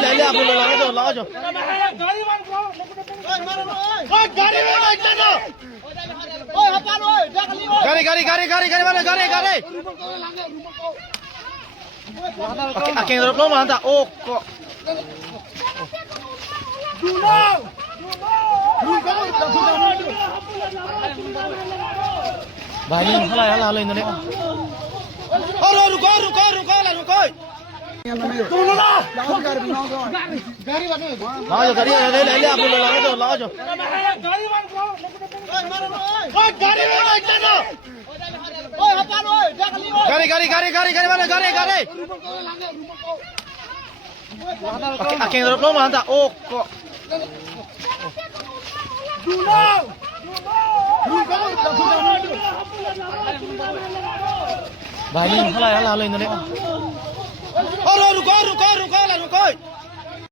ले आप लोग लगा जो गाड़ी Aking drop lo manta. Oh kok. Bani hala ini. Oh ruko lah ruko. ले आप लोग लगा जो गाड़ी Aking drop lo manta. Oh kok. Bani hala ini.